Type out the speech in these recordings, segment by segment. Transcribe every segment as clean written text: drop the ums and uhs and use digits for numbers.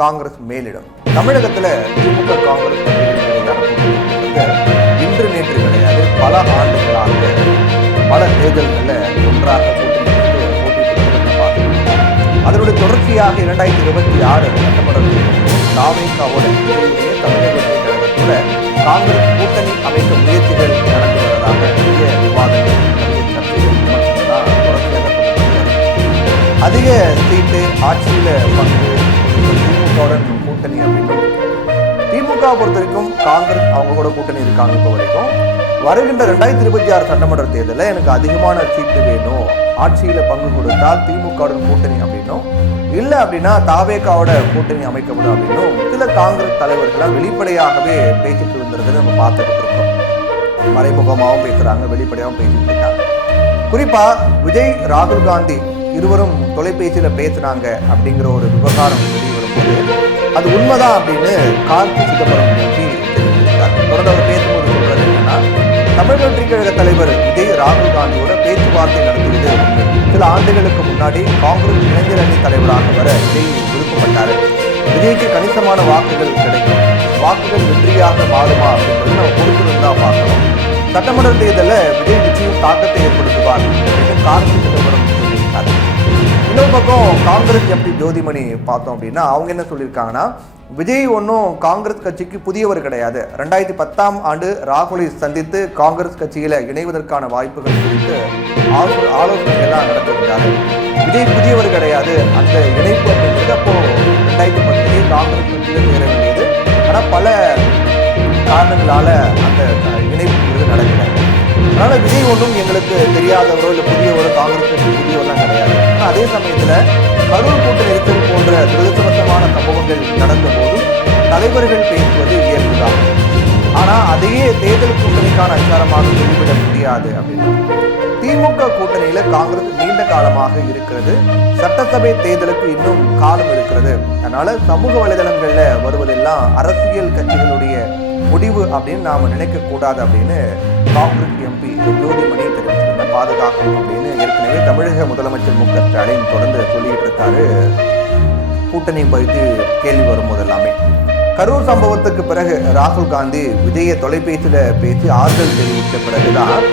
காங்கிரஸ் மேலிடம். தமிழகத்தில் திமுக காங்கிரஸ் இன்று நேற்று கிடையாது, பல ஆண்டுகளாக பல தேர்தல்களில் ஒன்றாக போட்டியிட்டு பார்த்துருக்கோம். அதனுடைய தொடர்ச்சியாக 2026 சட்டமன்ற தாவேகாவோட தமிழகத்தில் கூட காங்கிரஸ் கூட்டணி அமைக்க முயற்சிகள் நடந்து வருவதாக பெரிய விவாதங்கள் சர்ச்சைகள் விமர்சனம் தொடர்ச்சியாக அதிக சீட்டு ஆட்சியில் பங்கு திமுகவுடன் கூட்டணி அப்படின்னு திமுக பொறுத்த வரைக்கும் காங்கிரஸ் அவங்க கூட கூட்டணி இருக்காங்க. இப்போ வரைக்கும் வருகின்ற 2026 சட்டமன்ற தேர்தலில் எனக்கு அதிகமான சீட்டு வேணும், ஆட்சியில் பங்கு கொடுத்தால் திமுகவுடன் கூட்டணி அப்படின்னும், இல்லை அப்படின்னா தாவேகாவோட கூட்டணி அமைக்கப்படும் அப்படின்னும் சில காங்கிரஸ் தலைவர்களாக வெளிப்படையாகவே பேசிட்டு இருந்திருக்கிறது நம்ம பார்த்துட்டு இருக்கோம். மறைமுகமாகவும் பேசுறாங்க, வெளிப்படையாகவும் பேசிட்டு இருக்காங்க. குறிப்பா விஜய் ராகுல் காந்தி இருவரும் தொலைபேசியில பேசினாங்க அப்படிங்கிற ஒரு விவகாரம் வெளிவரும்போது அது உண்மைதான் அப்படின்னு கார்த்தி சிதம்பரம் தெரிவித்திருக்கார். தொடர்ந்து அவர் பேசும்போது சொல்றது என்னன்னா, தமிழ் வெற்றி கழக தலைவர் விஜய் ராகுல் காந்தியோட பேச்சுவார்த்தை நடத்தியது உண்மை. சில ஆண்டுகளுக்கு முன்னாடி காங்கிரஸ் இளைஞர் அணி தலைவராக வர விஜய் விருப்பப்பட்டாரு. விஜய்க்கு கணிசமான வாக்குகள் கிடைக்கும், வாக்குகள் வெற்றியாக மாறுமா அப்படின்றது நம்ம பொறுத்திருந்தா பார்க்கணும். சட்டமன்ற தேர்தலில் விஜய் நிச்சயம் தாக்கத்தை ஏற்படுத்துவார் என்று கார்த்தி சிதம்பரம் சொல்லியிருக்காரு. இன்னொரு பக்கம் காங்கிரஸ் எம்பி ஜோதிமணி பார்த்தோம் அப்படின்னா அவங்க என்ன சொல்லியிருக்காங்கன்னா, விஜய் ஒன்றும் காங்கிரஸ் கட்சிக்கு புதியவர் கிடையாது. 2010ஆம் ஆண்டு ராகுலை சந்தித்து காங்கிரஸ் கட்சியில இணைவதற்கான வாய்ப்புகள் குறித்து ஆலோசனைகள்லாம் நடத்திருக்காரு. விஜய் புதியவர் கிடையாது. அந்த இணைப்பு அப்படிங்கிறது அப்போ 2010 காங்கிரஸ் கட்சியில சேர வேண்டியது. ஆனால் பல காரணங்களால அந்த இணைப்புங்கிறது நடக்கல. அதனால விஜய் ஒன்றும் எங்களுக்கு தெரியாதவரோ இல்லை புதியவரோ காங்கிரஸ் கட்சி புதியவரெல்லாம் கிடையாது. ஆனால் அதே சமயத்தில் கரூர் கூட்ட நெரிசல் போன்ற துரதிருஷ்டவசமான சம்பவங்கள் நடந்த போதும் தலைவர்கள் பேசுவது இயல்புதான். ஆனால் அதையே தேர்தல் கூட்டணிக்கான அச்சாரமாக சொல்லிவிட முடியாது அப்படின்னு திமுக கூட்டணியில காங்கிரஸ் நீண்ட காலமாக இருக்கிறது. சட்டசபை தேர்தலுக்கு இன்னும் காலம் இருக்கிறது. அதனால சமூக வலைதளங்கள்ல வருவதெல்லாம் அரசியல் கட்சிகளுடைய முடிவு அப்படின்னு நாம நினைக்க கூடாது அப்படின்னு காங்கிரஸ் எம்பி ஜோதிமணி தெரிவிச்சிருந்த பாதுகாக்கணும் அப்படின்னு ஏற்கனவே தமிழக முதலமைச்சர் மு க ஸ்டாலின் தொடர்ந்து சொல்லிட்டு இருக்காரு. கூட்டணி பற்றி கேள்வி வரும்போது எல்லாமே கரூர் சம்பவத்துக்கு பிறகு ராகுல் காந்தி விஜய தொலைபேசியில பேசி ஆறுதல் தெரிவித்த பிறகுதான்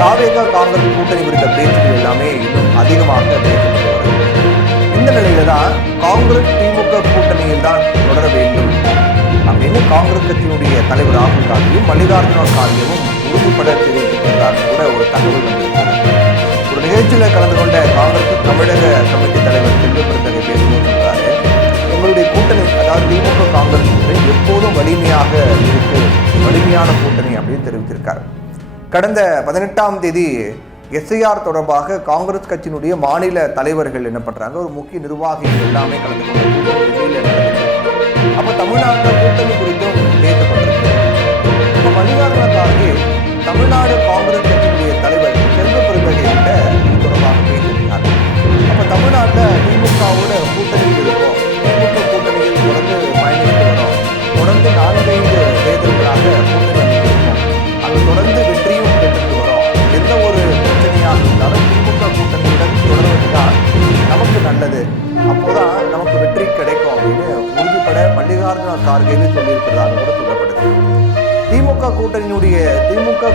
தாவேகா காங்கிரஸ் கூட்டணி குறித்த பேச்சுகள் எல்லாமே இன்னும் அதிகமாக பேசப்பட்டு வருகிறது. இந்த நிலையில தான் காங்கிரஸ் திமுக கூட்டணியில் தான் தொடர வேண்டும் அப்படின்னு காங்கிரஸ் கட்சியினுடைய தலைவர் ராகுல் காந்தியும் மல்லிகார்ஜுன கார்கேவும் உறுதிப்பட தெரிவித்திருக்கிறார் கூட ஒரு தகவல் வந்திருக்கிறது. ஒரு நிகழ்ச்சியில கலந்து கொண்ட காங்கிரஸ் தமிழக கமிட்டி தலைவர் செல்வ பெருந்தகை பேசும்போது சொல்றாரு, எங்களுடைய கூட்டணி அதாவது திமுக காங்கிரஸ் கூட்டணி எப்போதும் வலிமையாக இருக்கு, வலிமையான கூட்டணி அப்படின்னு தெரிவித்திருக்காரு. கடந்த 18ஆம் தேதி எஸ்ஐஆர் தொடர்பாக காங்கிரஸ் கட்சியினுடைய மாநில தலைவர்கள் என்ன பண்றாங்க, ஒரு முக்கிய நிர்வாகிகள் எல்லாமே கலந்து கொண்டு அப்ப தமிழ்நாட்டில் கூட்டணி குறித்தும் பேசப்பட்டிருக்கு. இப்ப மல்லிகார்ஜுன கார்கே தமிழ்நாடு காங்கிரஸ் கட்சியினுடைய தலைவர் செல்வ பெருந்தகை கிட்ட இது தொடர்பாக பேசியிருக்காங்க. அப்ப தமிழ்நாட்டில் திமுகவோட கூட்டணியில் இருக்கும், திமுக கூட்டணியில் தொடர்ந்து பயணித்து வரும், தொடர்ந்து 4-5 தேர்தல்களாக கூட்டணி அமைந்திருக்கும், அது தொடர்ந்து வெற்றியும் பெற்றுட்டு வரும். எந்த ஒரு பிரச்சனையாக இருந்தாலும் திமுக கூட்டணியுடன் தொடர்வதுதான் நமக்கு நல்லது, அப்போதான் நமக்கு வெற்றி கிடைக்கும் அப்படின்னு உறுதிப்பட மல்லிகார்ஜுன கார்கேவே சொல்லியிருக்கிறதாக கூட சொல்லப்படுது. திமுக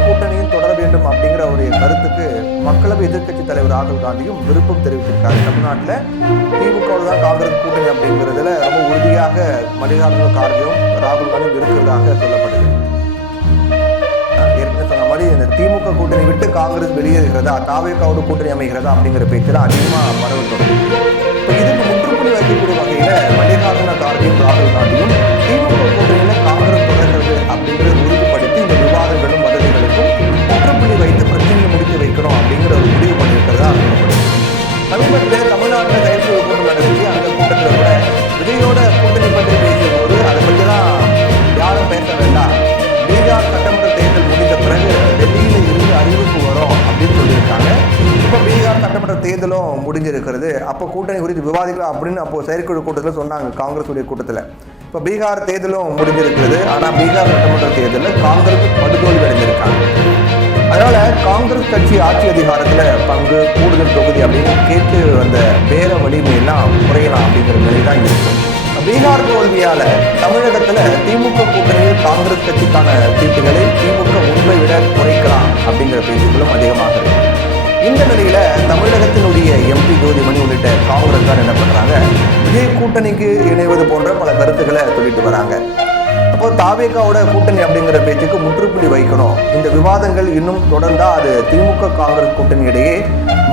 கூட்டணியும் தொடர வேண்டும் அப்படிங்கிற ஒரு கருத்துக்கு மக்களவை எதிர்க்கட்சி தலைவர் ராகுல் காந்தியும் விருப்பம் தெரிவித்திருக்காரு. தமிழ்நாட்டில் திமுக தான் காங்கிரஸ் கூட்டணி அப்படிங்கிறதுல ரொம்ப உறுதியாக மல்லிகார்ஜுன கார்கேவும் ராகுல் காந்தியும் இருக்கிறதாக சொல்லப்படுது. ஏற்கனவே சொன்ன மாதிரி இந்த திமுக கூட்டணி விட்டு காங்கிரஸ் வெளியேறுகிறதா, தாவேகாவோட கூட்டணி அமைகிறதா அப்படிங்கிற பேச்செல்லாம் அதிகமாக பரவ தொடங்குது. இப்போ இதுக்கு முற்றுப்புள்ளி வைக்கக்கூடிய வகையில மல்லிகார்ஜுன கார்கேயும் ராகுல் காந்தியும் திமுக கூட்டணியில காங்கிரஸ் தொடர்கிறது அப்படிங்கிறது உறுதிப்படுத்தி இந்த விவாதங்களும் வதந்திகளுக்கும் முற்றுப்புள்ளி வைத்து பிரச்சனைகளை முடித்து வைக்கணும் அப்படிங்கிற ஒரு முடிவு பண்ணியிருக்கிறதா சொல்லப்படுது. சமீபத்தில் தமிழ்நாட்டில் செயற்குழு கூட்டம் நடந்துச்சு. அந்த கூட்டத்தில் கூட விஜயோட கூட்டணி பற்றி பேசிய போது அதை பற்றி தான் யாரும் பேச வேண்டாம், பீகார் சட்டமன்ற தேர்தல் முடிந்த பிறகு டெல்லியில இருந்து அறிவிப்பு வரும் அப்படின்னு சொல்லியிருக்காங்க. இப்போ பீகார் சட்டமன்ற தேர்தலும் முடிஞ்சிருக்கிறது, அப்போ கூட்டணி குறித்து விவாதிக்கலாம் அப்படின்னு அப்போ செயற்குழு கூட்டத்தில் சொன்னாங்க காங்கிரஸ் உடைய கூட்டத்தில். இப்போ பீகார் தேர்தலும் முடிஞ்சிருக்கிறது. ஆனால் பீகார் சட்டமன்ற தேர்தலில் காங்கிரஸ் படுதோல்வி அடைஞ்சிருக்காங்க. அதனால காங்கிரஸ் கட்சி ஆட்சி அதிகாரத்துல பங்கு, கூடுதல் தொகுதி அப்படின்னு கேட்டு வந்த பேர வலிமையெல்லாம் குறையலாம் அப்படிங்கிற நிலை தான் இருக்கும். பீகார் தோல்வியால தமிழகத்துல திமுக கூட்டணியில் காங்கிரஸ் கட்சிக்கான சீட்டுகளை திமுக முன்பை விட குறைக்கலாம் அப்படிங்கிற பேச்சுக்களும் அதிகமாக இருக்கு. இந்த நிலையில தமிழகத்தினுடைய எம்பி ஜோதிமணி உள்ளிட்ட காங்கிரஸ் தான் என்ன பண்றாங்க, விஜய் கூட்டணிக்கு இணைவது போன்ற பல கருத்துக்களை சொல்லிட்டு வராங்க. அப்போ தாவேகாவோட கூட்டணி அப்படிங்கிற பேச்சுக்கு முற்றுப்புள்ளி வைக்கணும். இந்த விவாதங்கள் இன்னும் தொடர்ந்தா அது திமுக காங்கிரஸ் கூட்டணி இடையே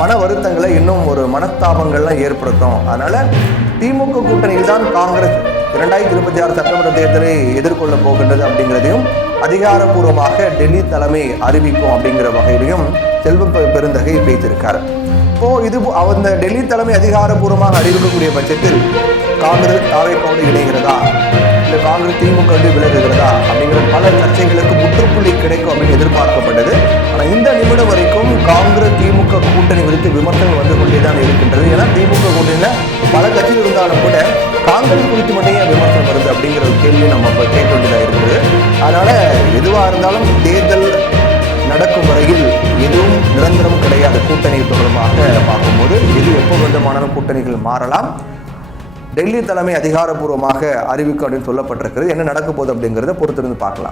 மன வருத்தங்களை இன்னும் ஒரு மனஸ்தாபங்கள்லாம் ஏற்படுத்தும். அதனால திமுக கூட்டணியில் தான் காங்கிரஸ் 2026 சட்டமன்ற தேர்தலை எதிர்கொள்ள போகின்றது அப்படிங்கிறதையும் அதிகாரப்பூர்வமாக டெல்லி தலைமை அறிவிக்கும் அப்படிங்கிற வகையிலையும் செல்வ பெருந்தகை பேசியிருக்காரு. இப்போ இது அந்த டெல்லி தலைமை அதிகாரப்பூர்வமாக அறிவிக்கக்கூடிய பட்சத்தில் காங்கிரஸ் தாவேகாவோடு இணைகிறதா, இல்லை காங்கிரஸ் திமுக விலகுகிறதா அப்படிங்கிற பல சர்ச்சைகளுக்கு முற்றுப்புள்ளி கிடைக்கும் அப்படின்னு எதிர்பார்க்கப்பட்டது. ஆனால் இந்த நிமிடம் வரைக்கும் காங்கிரஸ் திமுக கூட்டணி குறித்து விமர்சனம் வந்து கொண்டே தான் இருக்கின்றது. ஏன்னா திமுக கூட்டணியில் பல கட்சிகள் இருந்தாலும் கூட காங்கிரஸ் குறித்து மட்டும் ஏன் விமர்சனம் வருது அப்படிங்கிற ஒரு கேள்வி நம்ம இப்போ கேட்க வேண்டியதாக இருக்குது. அதனால எதுவாக இருந்தாலும் தேர்தல் நடக்கும் வரையில் எதுவும் நிரந்தரம் கிடையாது. கூட்டணி தொடர்பாக பார்க்கும்போது எது எப்போ வேண்டுமானாலும் கூட்டணிகள் மாறலாம். டெல்லி தலைமை அதிகாரப்பூர்வமாக அறிவிக்கும் அப்படின்னு சொல்லப்பட்டிருக்கிறது. என்ன நடக்க போகுது அப்படிங்கிறத பொறுத்திருந்து பார்க்கலாம்.